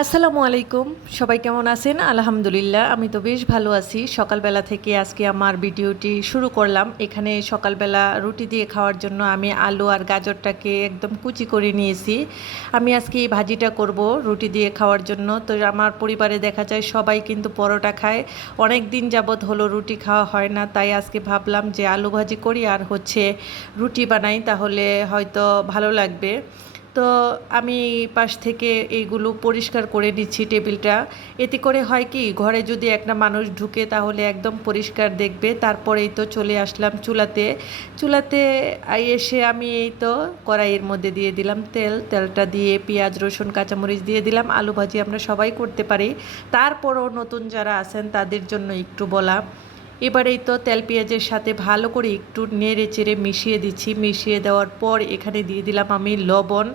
আসসালামু আলাইকুম। সবাই কেমন আছেন? আলহামদুলিল্লাহ আমি তো বেশ ভালো আছি। সকালবেলা থেকে আজকে আমার ভিডিওটি শুরু করলাম। এখানে সকালবেলা রুটি দিয়ে খাওয়ার জন্য আমি আলু আর গাজরটাকে একদম কুচি করে নিয়েছি। আমি আজকে এই ভাজিটা করব রুটি দিয়ে খাওয়ার জন্য। তো আমার পরিবারে দেখা যায় সবাই কিন্তু পরোটা খায়। অনেক দিন যাবৎ হলো রুটি খাওয়া হয় না, তাই আজকে ভাবলাম যে আলু ভাজি করি আর রুটি বানাই, তাহলে হয়তো ভালো লাগবে। তো আমি পাশ থেকে এইগুলো পরিষ্কার করে নিচ্ছি টেবিলটা। এতে করে হয় কি, ঘরে যদি একটা মানুষ ঢুকে তাহলে একদম পরিষ্কার দেখবে। তারপরেই তো চলে আসলাম চুলাতে। চুলাতে এসে আমি এই তো কড়াইয়ের মধ্যে দিয়ে দিলাম তেলটা দিয়ে পেঁয়াজ রসুন কাঁচামরিচ দিয়ে দিলাম। আলু ভাজি আমরা সবাই করতে পারি, তারপরও নতুন যারা আছেন তাদের জন্য একটু বলা। এবারেই তো তেল পেঁয়াজের সাথে ভালো করে একটু নেড়ে চেড়ে মিশিয়ে দিচ্ছি। মিশিয়ে দেওয়ার পর এখানে দিয়ে দিলাম আমি লবণ,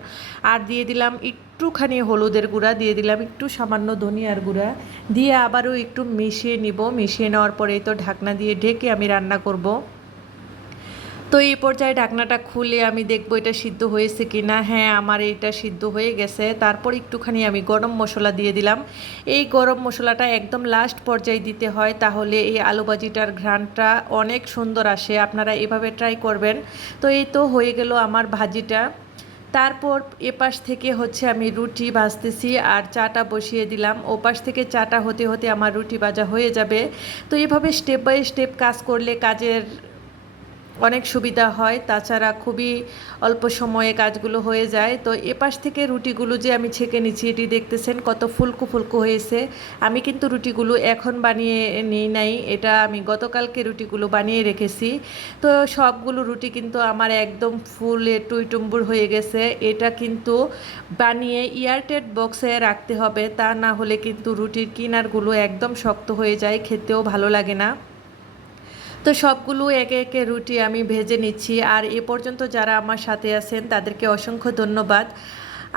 আর দিয়ে দিলাম একটুখানি হলুদের গুঁড়া, দিয়ে দিলাম একটু সামান্য ধনিয়ার গুঁড়া, দিয়ে আবারও একটু মিশিয়ে নিব। মিশিয়ে নেওয়ার পরেই তো ঢাকনা দিয়ে ঢেকে আমি রান্না করব। তো এই পর্যায়ে ঢাকনাটা খুলে আমি দেখব এটা সিদ্ধ হয়েছে কি না। হ্যাঁ, আমার এটা সিদ্ধ হয়ে গেছে। তারপর একটুখানি আমি গরম মশলা দিয়ে দিলাম। এই গরম মশলাটা একদম লাস্ট পর্যায়ে দিতে হয়, তাহলে এই আলু ভাজিটার ঘ্রাণটা অনেক সুন্দর আসে। আপনারা এভাবে ট্রাই করবেন। তো এই তো হয়ে গেল আমার ভাজিটা। তারপর এপাশ থেকে আমি রুটি ভাজতেছি আর চাটা বসিয়ে দিলাম। ওপাশ থেকে চাটা হতে হতে আমার রুটি ভাজা হয়ে যাবে। তো এভাবে স্টেপ বাই স্টেপ কাজ করলে কাজের অনেক সুবিধা হয়। তাছাড়া খুবই অল্প সময়ে কাজগুলো হয়ে যায়। তো এপাশ থেকে রুটিগুলো যে আমি ছেঁকে নিচ্ছি, এটি দেখতেছেন কত ফুলকো ফুলকো হয়েছে। আমি কিন্তু রুটিগুলো এখন বানিয়ে নিই নাই, এটা আমি গতকালকে রুটিগুলো বানিয়ে রেখেছি। তো সবগুলো রুটি কিন্তু আমার একদম ফুলে টইটুম্বুর হয়ে গেছে। এটা কিন্তু বানিয়ে এয়ারটাইট বক্সে রাখতে হবে, তা না হলে কিন্তু রুটির কিনারগুলো একদম শক্ত হয়ে যায়, খেতেও ভালো লাগে না। তো সবগুলো একে একে রুটি আমি ভেজে নিচ্ছি। আর এ পর্যন্ত যারা আমার সাথে আছেন তাদেরকে অসংখ্য ধন্যবাদ।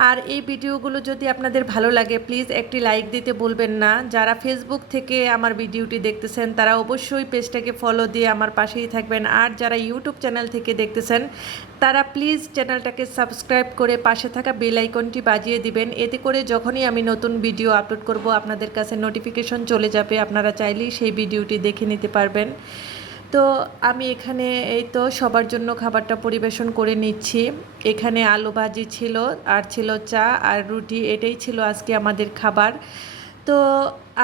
আর এই ভিডিওগুলো যদি আপনাদের ভালো লাগে প্লিজ একটি লাইক দিতে ভুলবেন না। যারা ফেসবুক থেকে আমার ভিডিওটি দেখতেছেন তারা অবশ্যই পেজটাকে ফলো দিয়ে আমার পাশেই থাকবেন। আর যারা ইউটিউব চ্যানেল থেকে দেখতেছেন তারা প্লিজ চ্যানেলটাকে সাবস্ক্রাইব করে পাশে থাকা বেল আইকনটি বাজিয়ে দিবেন। এতে করে যখনই আমি নতুন ভিডিও আপলোড করব আপনাদের কাছে নোটিফিকেশন চলে যাবে, আপনারা চাইলেই সেই ভিডিওটি দেখে নিতে পারবেন। তো আমি এখানে এই তো সবার জন্য খাবারটা পরিবেশন করে নিচ্ছি। এখানে আলু ভাজি ছিল, আর ছিল চা আর রুটি, এটাই ছিল আজকে আমাদের খাবার। তো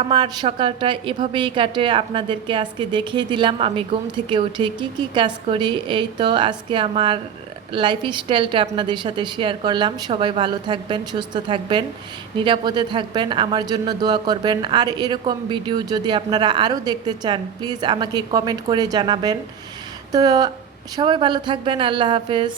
আমার সকালটা এভাবেই কাটে। আপনাদেরকে আজকে দেখিয়ে দিলাম আমি ঘুম থেকে উঠে কি কি কাজ করি। এই তো আজকে আমার লাইফ স্টাইলটা আপনাদের সাথে শেয়ার করলাম। সবাই ভালো থাকবেন, সুস্থ থাকবেন, নিরাপদে থাকবেন, আমার জন্য দোয়া করবেন। আর এরকম ভিডিও যদি আপনারা আরও দেখতে চান প্লিজ আমাকে কমেন্ট করে জানাবেন। তো সবাই ভালো থাকবেন। আল্লাহ হাফেজ।